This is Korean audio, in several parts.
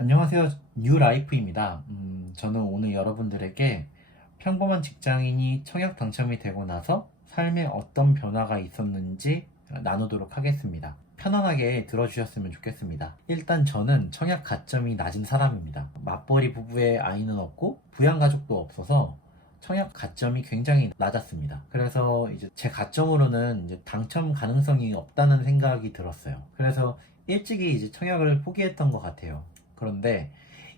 안녕하세요. 뉴라이프입니다. 저는 오늘 여러분들에게 평범한 직장인이 청약 당첨이 되고 나서 삶에 어떤 변화가 있었는지 나누도록 하겠습니다. 편안하게 들어주셨으면 좋겠습니다. 일단 저는 청약 가점이 낮은 사람입니다. 맞벌이 부부의 아이는 없고 부양가족도 없어서 청약 가점이 굉장히 낮았습니다. 그래서 이제 제 가점으로는 이제 당첨 가능성이 없다는 생각이 들었어요. 그래서 일찍이 이제 청약을 포기했던 것 같아요. 그런데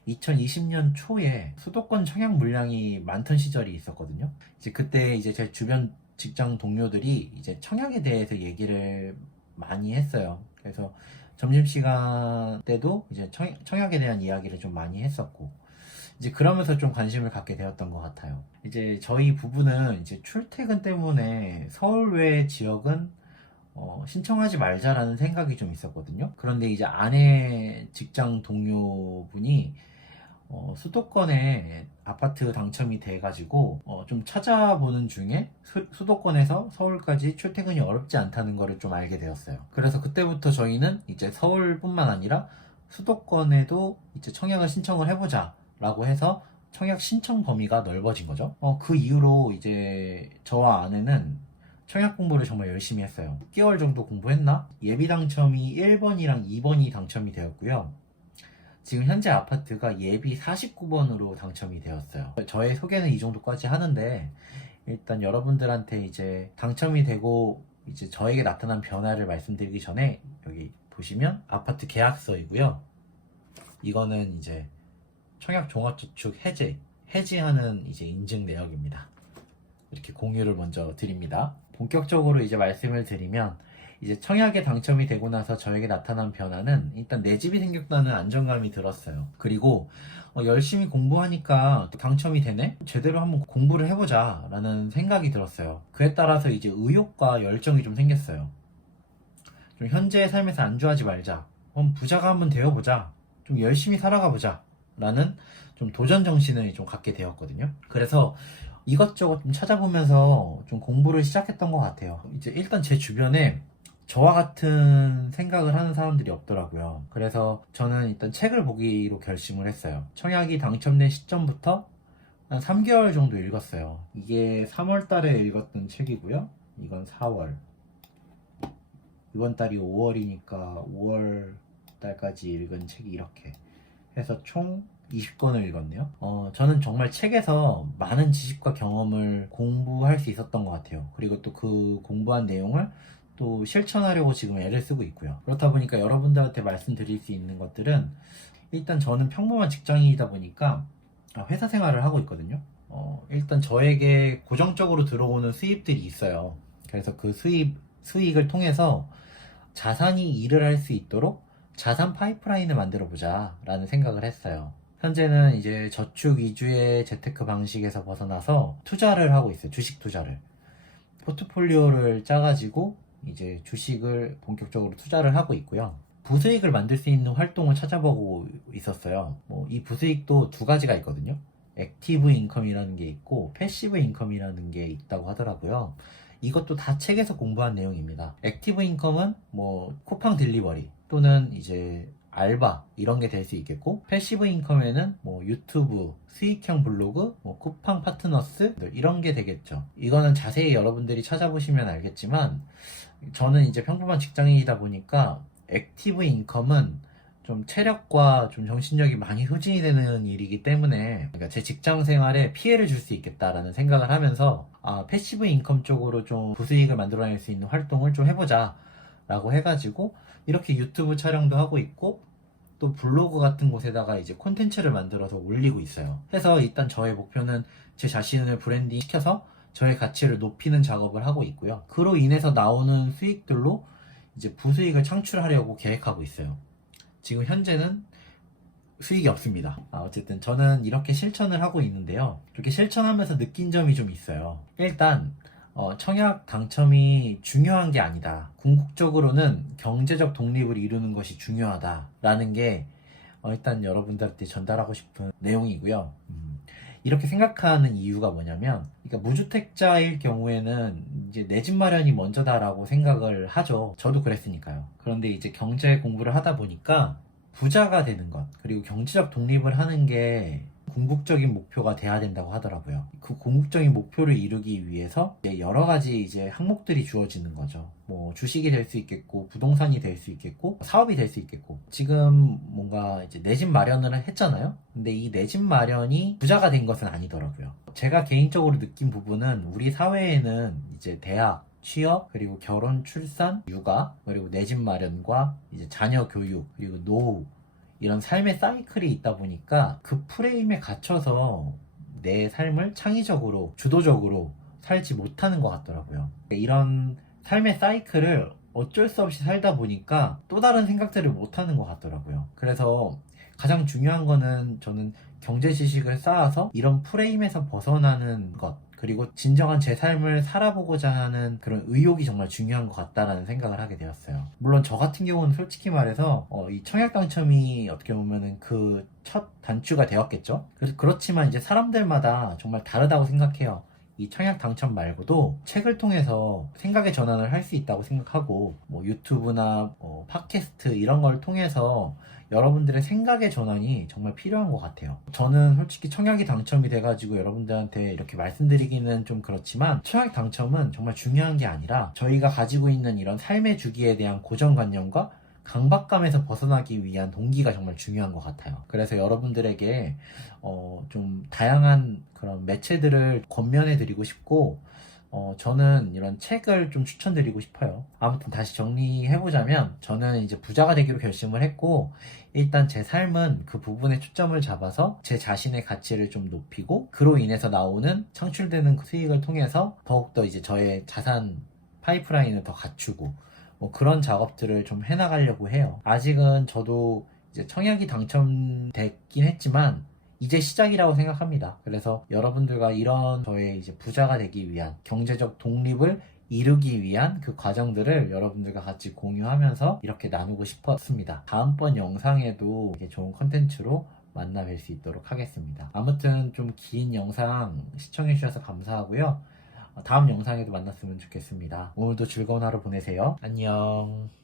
2020년 초에 수도권 청약 물량이 많던 시절이 있었거든요. 이제 그때 이제 제 주변 직장 동료들이 이제 청약에 대해서 얘기를 많이 했어요. 그래서 점심시간 때도 이제 청약에 대한 이야기를 좀 많이 했었고, 이제 그러면서 좀 관심을 갖게 되었던 것 같아요. 이제 저희 부부는 이제 출퇴근 때문에 서울 외 지역은 신청하지 말자라는 생각이 좀 있었거든요. 그런데 이제 아내 직장 동료분이 수도권에 아파트 당첨이 돼가지고 좀 찾아보는 중에 수도권에서 서울까지 출퇴근이 어렵지 않다는 거를 좀 알게 되었어요. 그래서 그때부터 저희는 이제 서울뿐만 아니라 수도권에도 이제 청약을 신청을 해보자 라고 해서 청약 신청 범위가 넓어진 거죠. 그 이후로 이제 저와 아내는 청약 공부를 정말 열심히 했어요. 6개월 정도 공부했나? 예비 당첨이 1번이랑 2번이 당첨이 되었고요. 지금 현재 아파트가 예비 49번으로 당첨이 되었어요. 저의 소개는 이 정도까지 하는데, 일단 여러분들한테 이제 당첨이 되고 이제 저에게 나타난 변화를 말씀드리기 전에 여기 보시면 아파트 계약서이고요. 이거는 이제 청약 종합저축 해지하는 이제 인증 내역입니다. 이렇게 공유를 먼저 드립니다. 본격적으로 이제 말씀을 드리면, 이제 청약에 당첨이 되고 나서 저에게 나타난 변화는 일단 내 집이 생겼다는 안정감이 들었어요. 그리고 열심히 공부하니까 또 당첨이 되네? 제대로 한번 공부를 해보자 라는 생각이 들었어요. 그에 따라서 이제 의욕과 열정이 좀 생겼어요. 좀 현재의 삶에서 안주하지 말자. 부자가 한번 되어보자. 좀 열심히 살아가 보자 라는 좀 도전 정신을 좀 갖게 되었거든요. 그래서 이것저것 좀 찾아보면서 좀 공부를 시작했던 것 같아요. 이제 일단 제 주변에 저와 같은 생각을 하는 사람들이 없더라고요. 그래서 저는 일단 책을 보기로 결심을 했어요. 청약이 당첨된 시점부터 한 3개월 정도 읽었어요. 이게 3월 달에 읽었던 책이고요. 이건 4월. 이번 달이 5월이니까 5월 달까지 읽은 책이 이렇게 해서 총 20권을 읽었네요. 저는 정말 책에서 많은 지식과 경험을 공부할 수 있었던 것 같아요. 그리고 또 그 공부한 내용을 또 실천하려고 지금 애를 쓰고 있고요. 그렇다 보니까 여러분들한테 말씀드릴 수 있는 것들은, 일단 저는 평범한 직장인이다 보니까 회사 생활을 하고 있거든요. 일단 저에게 고정적으로 들어오는 수입들이 있어요. 그래서 그 수익을 통해서 자산이 일을 할 수 있도록 자산 파이프라인을 만들어 보자 라는 생각을 했어요. 현재는 이제 저축 위주의 재테크 방식에서 벗어나서 투자를 하고 있어요. 주식 투자를. 포트폴리오를 짜가지고 이제 주식을 본격적으로 투자를 하고 있고요. 부수익을 만들 수 있는 활동을 찾아보고 있었어요. 이 부수익도 두 가지가 있거든요. 액티브 인컴이라는 게 있고 패시브 인컴이라는 게 있다고 하더라고요. 이것도 다 책에서 공부한 내용입니다. 액티브 인컴은 쿠팡 딜리버리 또는 이제 알바 이런 게 될 수 있겠고, 패시브 인컴에는 유튜브, 수익형 블로그, 쿠팡 파트너스 이런 게 되겠죠. 이거는 자세히 여러분들이 찾아보시면 알겠지만, 저는 이제 평범한 직장인이다 보니까 액티브 인컴은 좀 체력과 좀 정신력이 많이 소진이 되는 일이기 때문에, 그러니까 제 직장 생활에 피해를 줄 수 있겠다라는 생각을 하면서 패시브 인컴 쪽으로 좀 부수익을 만들어낼 수 있는 활동을 좀 해보자 라고 해가지고 이렇게 유튜브 촬영도 하고 있고, 또 블로그 같은 곳에다가 이제 콘텐츠를 만들어서 올리고 있어요. 해서 일단 저의 목표는 제 자신을 브랜딩 시켜서 저의 가치를 높이는 작업을 하고 있고요. 그로 인해서 나오는 수익들로 이제 부수익을 창출하려고 계획하고 있어요. 지금 현재는 수익이 없습니다. 어쨌든 저는 이렇게 실천을 하고 있는데요. 이렇게 실천하면서 느낀 점이 좀 있어요. 일단 청약 당첨이 중요한 게 아니다. 궁극적으로는 경제적 독립을 이루는 것이 중요하다라는 게 일단 여러분들한테 전달하고 싶은 내용이고요. 이렇게 생각하는 이유가 뭐냐면, 그러니까 무주택자일 경우에는 이제 내 집 마련이 먼저다라고 생각을 하죠. 저도 그랬으니까요. 그런데 이제 경제 공부를 하다 보니까 부자가 되는 것, 그리고 경제적 독립을 하는 게 궁극적인 목표가 돼야 된다고 하더라고요. 그 궁극적인 목표를 이루기 위해서 이제 여러 가지 이제 항목들이 주어지는 거죠. 뭐 주식이 될 수 있겠고, 부동산이 될 수 있겠고, 사업이 될 수 있겠고. 지금 뭔가 이제 내 집 마련을 했잖아요. 근데 이 내 집 마련이 부자가 된 것은 아니더라고요. 제가 개인적으로 느낀 부분은 우리 사회에는 이제 대학, 취업, 그리고 결혼, 출산, 육아, 그리고 내 집 마련과 이제 자녀 교육, 그리고 노후, 이런 삶의 사이클이 있다 보니까 그 프레임에 갇혀서 내 삶을 창의적으로, 주도적으로 살지 못하는 것 같더라고요. 이런 삶의 사이클을 어쩔 수 없이 살다 보니까 또 다른 생각들을 못하는 것 같더라고요. 그래서 가장 중요한 거는 저는 경제 지식을 쌓아서 이런 프레임에서 벗어나는 것, 그리고 진정한 제 삶을 살아보고자 하는 그런 의욕이 정말 중요한 것 같다라는 생각을 하게 되었어요. 물론 저 같은 경우는 솔직히 말해서 이 청약 당첨이 어떻게 보면은 그 첫 단추가 되었겠죠. 그렇지만 이제 사람들마다 정말 다르다고 생각해요. 이 청약 당첨 말고도 책을 통해서 생각의 전환을 할 수 있다고 생각하고, 뭐 유튜브나 팟캐스트 이런 걸 통해서 여러분들의 생각의 전환이 정말 필요한 것 같아요. 저는 솔직히 청약이 당첨이 돼가지고 여러분들한테 이렇게 말씀드리기는 좀 그렇지만, 청약 당첨은 정말 중요한 게 아니라 저희가 가지고 있는 이런 삶의 주기에 대한 고정관념과 강박감에서 벗어나기 위한 동기가 정말 중요한 것 같아요. 그래서 여러분들에게 좀 다양한 그런 매체들을 권면해 드리고 싶고, 저는 이런 책을 좀 추천드리고 싶어요. 아무튼 다시 정리해보자면, 저는 이제 부자가 되기로 결심을 했고, 일단 제 삶은 그 부분에 초점을 잡아서 제 자신의 가치를 좀 높이고, 그로 인해서 나오는 창출되는 그 수익을 통해서 더욱더 이제 저의 자산 파이프라인을 더 갖추고, 뭐 그런 작업들을 좀 해나가려고 해요. 아직은 저도 이제 청약이 당첨됐긴 했지만 이제 시작이라고 생각합니다. 그래서 여러분들과 이런 저의 이제 부자가 되기 위한 경제적 독립을 이루기 위한 그 과정들을 여러분들과 같이 공유하면서 이렇게 나누고 싶었습니다. 다음번 영상에도 좋은 컨텐츠로 만나 뵐 수 있도록 하겠습니다. 아무튼 좀 긴 영상 시청해주셔서 감사하고요. 다음 영상에도 만났으면 좋겠습니다. 오늘도 즐거운 하루 보내세요. 안녕.